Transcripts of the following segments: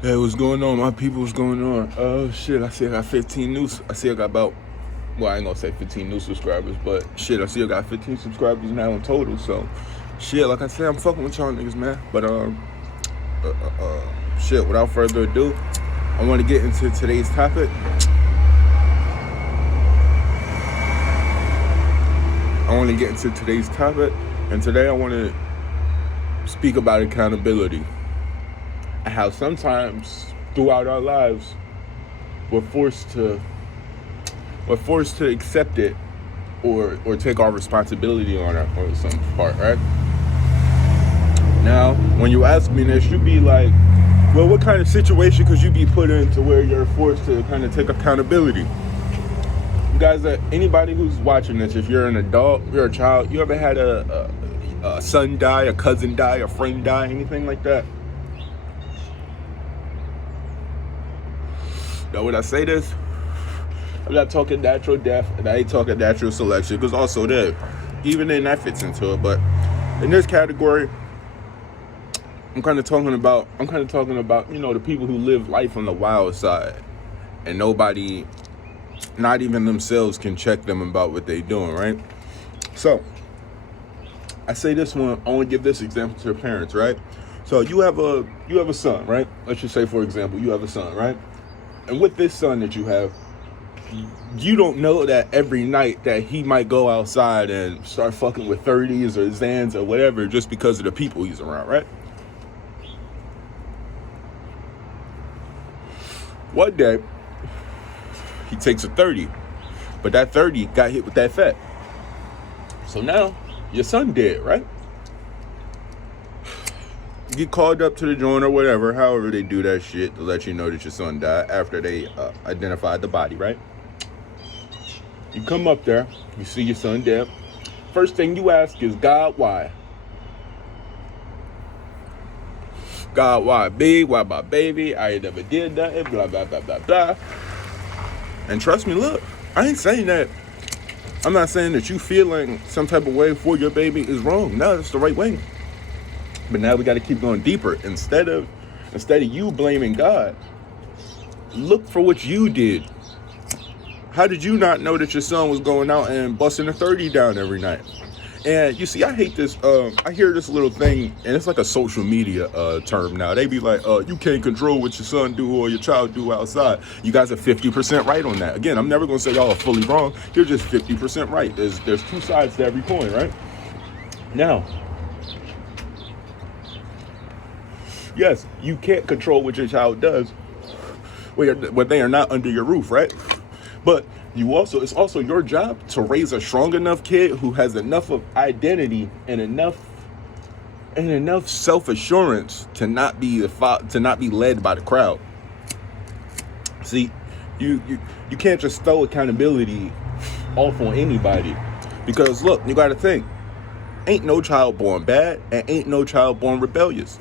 Hey, what's going on, my people? What's going on? Oh, shit, I see I got 15 new... I see I got about... Well, I ain't gonna say 15 new subscribers, but shit, I see I got 15 subscribers now in total, so... Shit, like I said, I'm fucking with y'all niggas, man. But, shit, without further ado, I want to get into today's topic. And today I want to speak about accountability. And how sometimes throughout our lives, we're forced to accept it or take our responsibility on some part, right? Now, when you ask me this, you be like, well, what kind of situation could you be put in to where you're forced to kind of take accountability? You guys, anybody who's watching this, if you're an adult, you're a child, you ever had a son die, a cousin die, a friend die, anything like that? Now, when I say this, I'm not talking natural death, and I ain't talking natural selection, because also there, even then that fits into it. But in this category, I'm kind of talking about, you know, the people who live life on the wild side, and nobody, not even themselves, can check them about what they doing, right? So, I say this one, I want to give this example to parents, right? So you have a son, right? Let's just say, for example, you have a son, right? And with this son that you have, you don't know that every night that he might go outside and start fucking with 30s or Xans or whatever just because of the people he's around, right? One day, he takes a 30, but that 30 got hit with that fat. So now, your son dead, right? You get called up to the joint or whatever, however they do that shit to let you know that your son died after they identified the body, right? You come up there, you see your son dead. First thing you ask is, God, why? God, why me? Why my baby? I ain't never did nothing, blah, blah, blah, blah, blah. And trust me, look, I ain't saying that. I'm not saying that you feeling some type of way for your baby is wrong. No, that's the right way. But now we got to keep going deeper. Instead of you blaming God, look for what you did. How did you not know that your son was going out and busting a 30 down every night? And you see, I hate this. I hear this little thing, and it's like a social media term now. They be like, you can't control what your son do or your child do outside. You guys are 50% right on that. Again, I'm never going to say y'all are fully wrong. You're just 50% right. There's two sides to every coin, right? Now, yes, you can't control what your child does when they are not under your roof, right? But it's also your job to raise a strong enough kid who has enough of identity and enough self-assurance to not be led by the crowd. See, you can't just throw accountability off on anybody, because look, you got to think, ain't no child born bad and ain't no child born rebellious.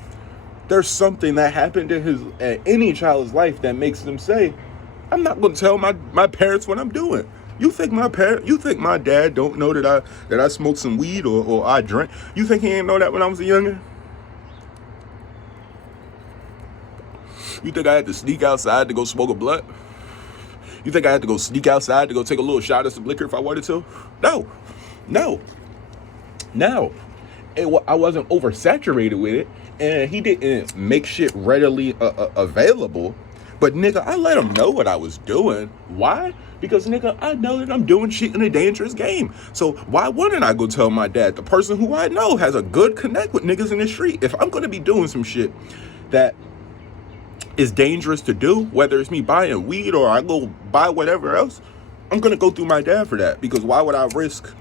There's something that happened in any child's life that makes them say, I'm not going to tell my parents what I'm doing. You think my dad don't know that I smoked some weed or I drank? You think he didn't know that when I was a youngin'? You think I had to sneak outside to go smoke a blunt? You think I had to go sneak outside to go take a little shot of some liquor if I wanted to? No. I wasn't oversaturated with it, and he didn't make shit readily available. But nigga, I let him know what I was doing. Why? Because nigga, I know that I'm doing shit in a dangerous game. So why wouldn't I go tell my dad, the person who I know has a good connect with niggas in the street? If I'm gonna be doing some shit that is dangerous to do, whether it's me buying weed or I go buy whatever else, I'm gonna go through my dad for that. Because why would I risk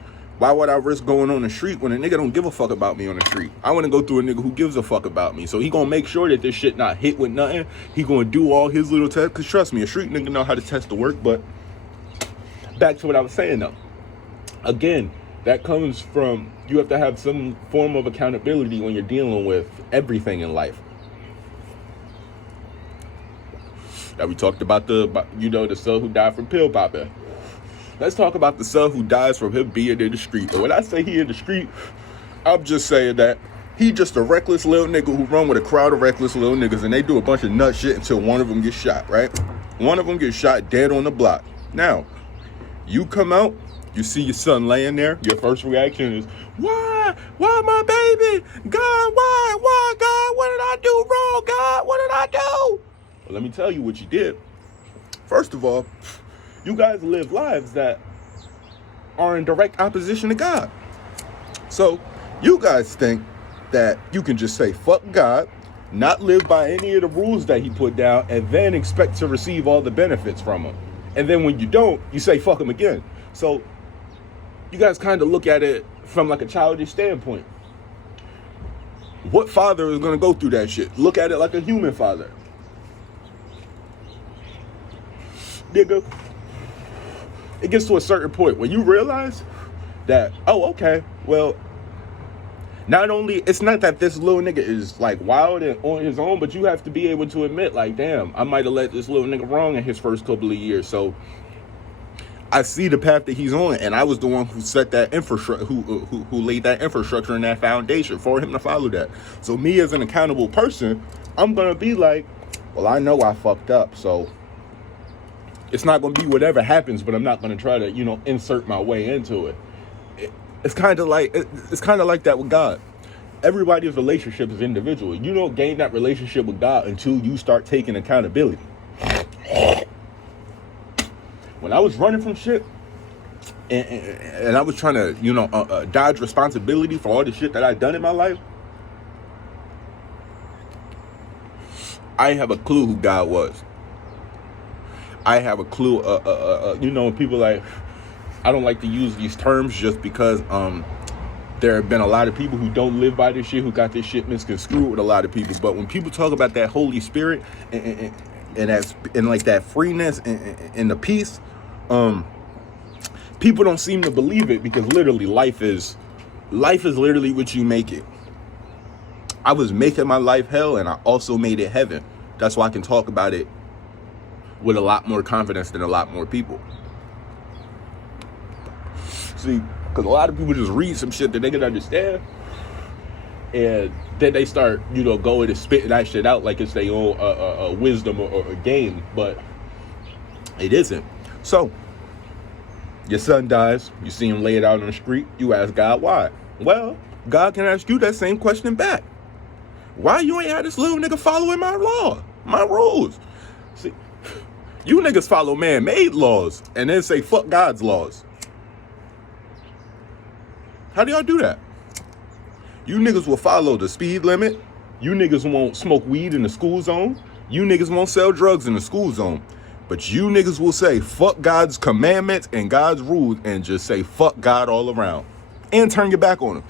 going on the street when a nigga don't give a fuck about me on the street? I want to go through a nigga who gives a fuck about me. So he gonna make sure that this shit not hit with nothing. He gonna do all his little tests. Cause trust me, a street nigga know how to test the work. But back to what I was saying though. Again, that comes from, you have to have some form of accountability when you're dealing with everything in life. Now we talked about the son who died from pill popping. Let's talk about the son who dies from him being in the street. And when I say he in the street, I'm just saying that He just a reckless little nigga who run with a crowd of reckless little niggas, and they do a bunch of nut shit until one of them gets shot, right? One of them gets shot dead on the block. Now, you come out, you see your son laying there, your first reaction is, why? Why my baby? God, why, God? What did I do wrong, God? What did I do? Well, let me tell you what you did. First of all, you guys live lives that are in direct opposition to God. So, you guys think that you can just say, fuck God, not live by any of the rules that he put down, and then expect to receive all the benefits from him. And then when you don't, you say, fuck him again. So, you guys kind of look at it from like a childish standpoint. What father is going to go through that shit? Look at it like a human father. Nigga, it gets to a certain point where you realize that, oh, okay, well, not only, it's not that this little nigga is like wild and on his own, but you have to be able to admit, like, damn, I might have let this little nigga wrong in his first couple of years. So I see the path that he's on, and I was the one who set that infrastructure, who laid that infrastructure and that foundation for him to follow that. So me as an accountable person, I'm gonna be like, well, I know I fucked up, so it's not gonna be whatever happens, but I'm not gonna try to, insert my way into it. It's kind of like that with God. Everybody's relationship is individual. You don't gain that relationship with God until you start taking accountability. When I was running from shit, and I was trying to, dodge responsibility for all the shit that I'd done in my life, I have a clue who God was. I have a clue, people like, I don't like to use these terms just because there have been a lot of people who don't live by this shit, who got this shit misconstrued with a lot of people. But when people talk about that Holy Spirit and like that freeness and the peace, people don't seem to believe it, because literally life is literally what you make it. I was making my life hell, and I also made it heaven. That's why I can talk about it with a lot more confidence than a lot more people. See, because a lot of people just read some shit that they can understand, and then they start, going and spitting that shit out like it's their own wisdom or game, but it isn't. So, your son dies, you see him lay it out on the street, you ask God why. Well, God can ask you that same question back. Why you ain't had this little nigga following my law, my rules? See, you niggas follow man-made laws and then say fuck God's laws. How do y'all do that? You niggas will follow the speed limit. You niggas won't smoke weed in the school zone. You niggas won't sell drugs in the school zone. But you niggas will say fuck God's commandments and God's rules and just say fuck God all around. And turn your back on him.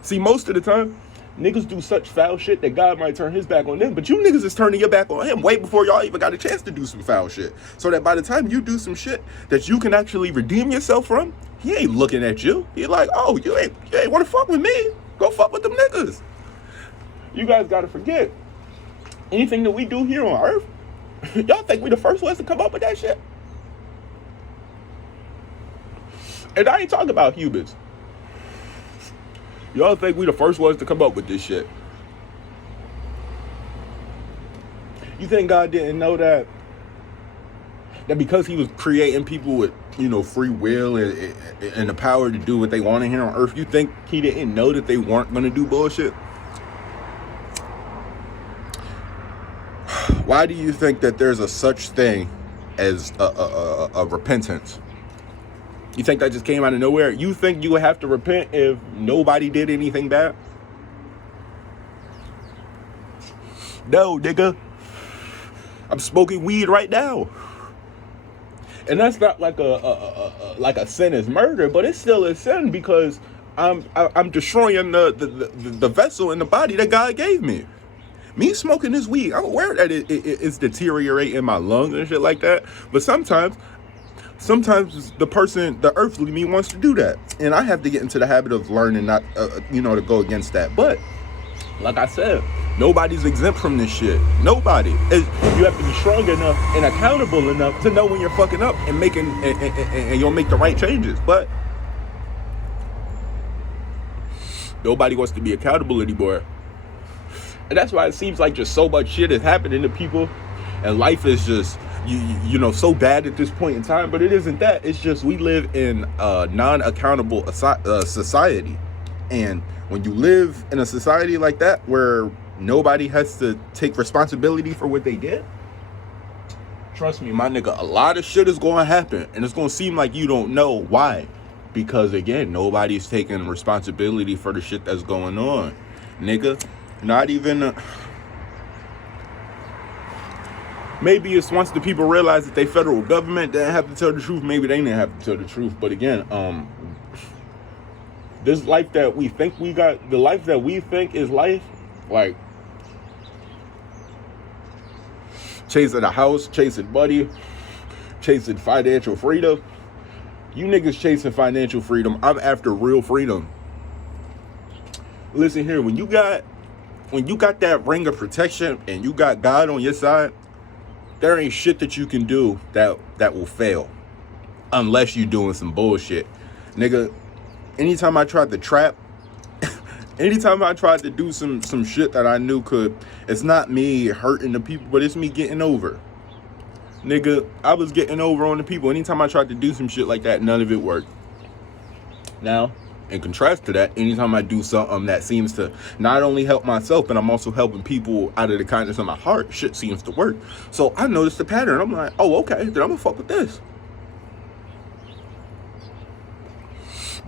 See, most of the time, niggas do such foul shit that God might turn his back on them. But you niggas is turning your back on him way before y'all even got a chance to do some foul shit. So that by the time you do some shit that you can actually redeem yourself from, he ain't looking at you. He like, oh, you ain't want to fuck with me. Go fuck with them niggas. You guys got to forget, anything that we do here on earth, y'all think we the first ones to come up with that shit? And I ain't talking about humans. Y'all think we the first ones to come up with this shit? You think God didn't know that because he was creating people with, free will and the power to do what they wanted here on earth, you think he didn't know that they weren't going to do bullshit? Why do you think that there's a such thing as a repentance? You think that just came out of nowhere? You think you would have to repent if nobody did anything bad? No, nigga. I'm smoking weed right now. And that's not like a sin as murder, but it's still a sin because I'm destroying the vessel in the body that God gave me. Me smoking this weed, I'm aware that it's deteriorating my lungs and shit like that. But sometimes the earthly me wants to do that, and I have to get into the habit of learning not, to go against that. But like I said, nobody's exempt from this shit. Nobody. You have to be strong enough and accountable enough to know when you're fucking up and and you'll make the right changes. But nobody wants to be accountable anymore. And that's why it seems like just so much shit is happening to people, and life is just you know so bad at this point in time. But it isn't that. It's just we live in a non-accountable society, and when you live in a society like that where nobody has to take responsibility for what they did, trust me, my nigga, a lot of shit is going to happen, and it's going to seem like you don't know why, because again, nobody's taking responsibility for the shit that's going on, nigga. Not even maybe it's once the people realize that they federal government didn't have to tell the truth, maybe they didn't have to tell the truth. But again, this life that we think we got, the life that we think is life, like chasing a house, chasing money, chasing financial freedom. You niggas chasing financial freedom. I'm after real freedom. Listen here, when you got that ring of protection and you got God on your side, there ain't shit that you can do that will fail, unless you doing some bullshit, nigga. Anytime I tried to trap, anytime I tried to do some shit that I knew it's not me hurting the people, but it's me getting over, nigga. I was getting over on the people. Anytime I tried to do some shit like that, none of it worked. Now, in contrast to that, anytime I do something that seems to not only help myself, but I'm also helping people out of the kindness of my heart, shit seems to work. So I noticed the pattern. I'm like, oh, okay, then I'm gonna fuck with this.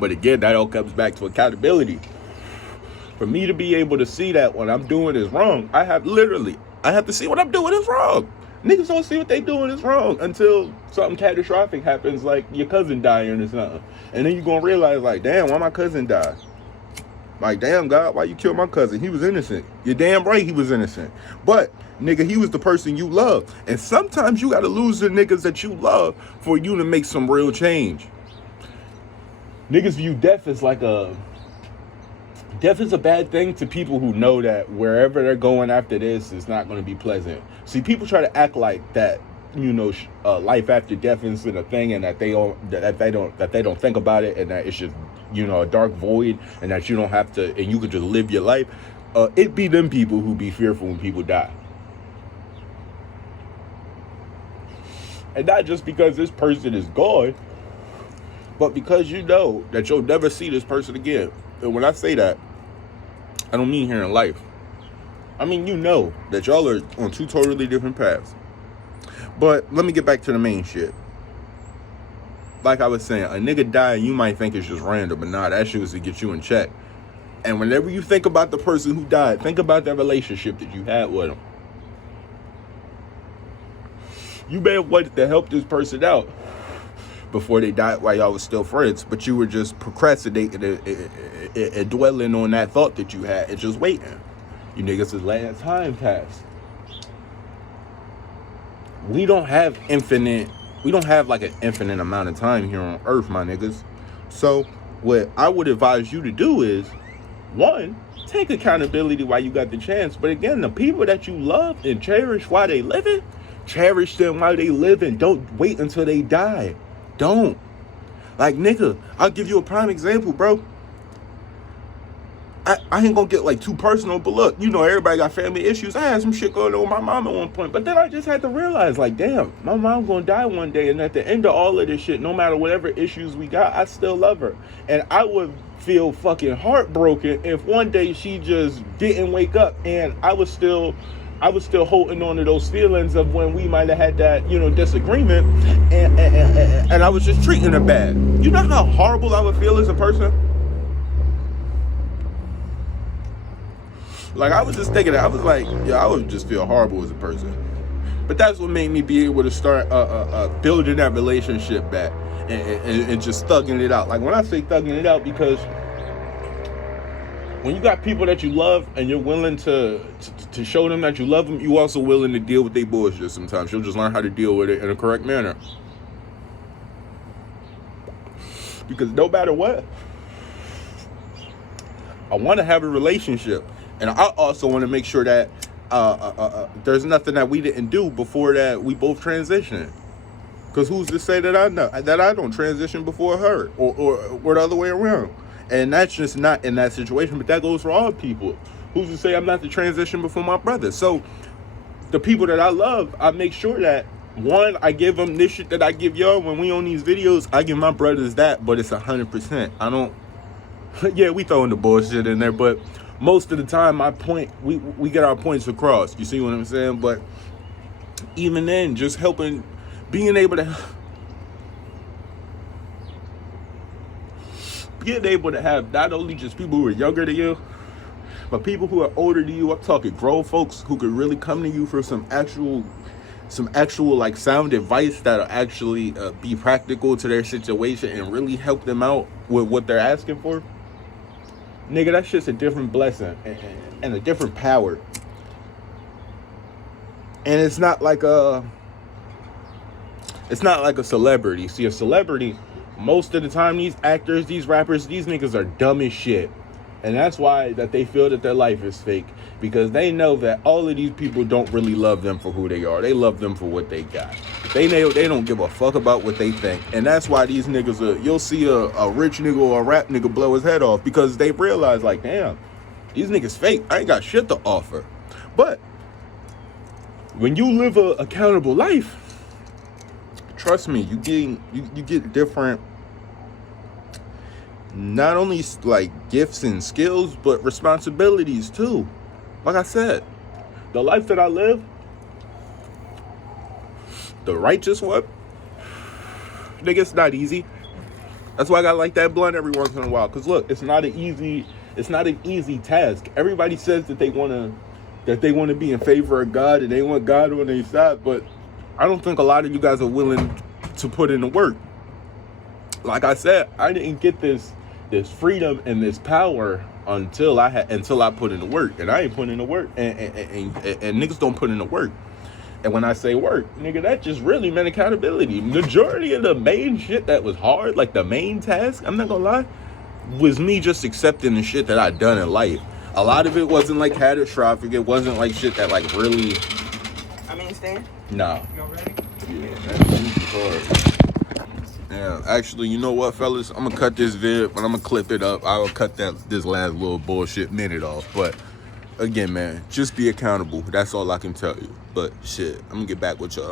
But again, that all comes back to accountability. For me to be able to see that what I'm doing is wrong, I have to see what I'm doing is wrong. Niggas don't see what they doing is wrong until something catastrophic happens, like your cousin dying or something. And then you're going to realize, like, damn, why my cousin died? Like, damn, God, why you killed my cousin? He was innocent. You're damn right he was innocent. But, nigga, he was the person you love. And sometimes you got to lose the niggas that you love for you to make some real change. Niggas view death as like death is a bad thing to people who know that wherever they're going after this is not going to be pleasant. See, people try to act like that, you know, life after death isn't a thing, and that they don't think about it, and that it's just, you know, a dark void, and that you don't have to, and you can just live your life. It be them people who be fearful when people die, and not just because this person is gone, but because you know that you'll never see this person again. And when I say that, I don't mean here in life. I mean, you know that y'all are on two totally different paths. But let me get back to the main shit. Like I was saying, a nigga dying, you might think it's just random, but nah, that shit was to get you in check. And whenever you think about the person who died, think about that relationship that you had with him. You may have wanted to help this person out before they died while y'all was still friends, but you were just procrastinating and dwelling on that thought that you had and just waiting. You niggas is letting time pass. We don't have like an infinite amount of time here on earth, my niggas. So what I would advise you to do is, one, take accountability while you got the chance. But again, the people that you love and cherish while they living, cherish them while they living. Don't wait until they die. Don't. Like, nigga, I'll give you a prime example, bro. I ain't gonna get like too personal, but look, you know, everybody got family issues. I had some shit going on with my mom at one point, but then I just had to realize, like, damn, my mom gonna die one day, and at the end of all of this shit, no matter whatever issues we got, I still love her. And I would feel fucking heartbroken if one day she just didn't wake up and I was still holding on to those feelings of when we might have had that, you know, disagreement, and I was just treating her bad. You know how horrible I would feel as a person? Like, I was just thinking that, I was like, yeah, I would just feel horrible as a person. But that's what made me be able to start building that relationship back and just thugging it out. Like, when I say thugging it out, because when you got people that you love and you're willing to show them that you love them, you also willing to deal with their bullshit sometimes. You'll just learn how to deal with it in a correct manner. Because no matter what, I want to have a relationship. And I also want to make sure that there's nothing that we didn't do before that we both transitioned. Because who's to say that I don't transition before her, or the other way around? And that's just not in that situation, but that goes for all people. Who's to say I'm not the transition before my brother? So the people that I love, I make sure that, one, I give them this shit that I give y'all when we on these videos. I give my brothers that, but it's 100%. I don't. Yeah, we throwing the bullshit in there, but most of the time, my point, we get our points across. You see what I'm saying? But even then, just helping, being able to have not only just people who are younger than you, but people who are older than you. I'm talking grown folks who could really come to you for some actual like sound advice that'll actually be practical to their situation and really help them out with what they're asking for. Nigga, that's just a different blessing and a different power. And it's not like a celebrity. See, a celebrity, most of the time, these actors, these rappers, these niggas are dumb as shit. And that's why that they feel that their life is fake, because they know that all of these people don't really love them for who they are. They love them for what they got. They don't give a fuck about what they think. And that's why these niggas you'll see a rich nigga or a rap nigga blow his head off, because they realize, like, damn, these niggas fake. I ain't got shit to offer. But when you live a accountable life, trust me, you get different, not only like gifts and skills, but responsibilities too. Like I said, the life that I live, the righteous one, nigga, it's not easy. That's why I got like that blunt every once in a while. Cause look, it's not an easy task. Everybody says that they want to be in favor of God and they want God on their side, but I don't think a lot of you guys are willing to put in the work. Like I said, I didn't get this freedom and this power until I put in the work, and I ain't putting in the work, and niggas don't put in the work. And when I say work, nigga, that just really meant accountability. Majority of the main shit that was hard, like the main task, I'm not gonna lie, was me just accepting the shit that I'd done in life. A lot of it wasn't like catastrophic. It wasn't like shit that like really. I mean, Stan? Nah. You all ready? Yeah, that's hard. Yeah, actually, you know what, fellas? I'm gonna cut this vid, but I'm gonna clip it up. I will cut this last little bullshit minute off. But again, man, just be accountable. That's all I can tell you. But shit, I'm gonna get back with y'all.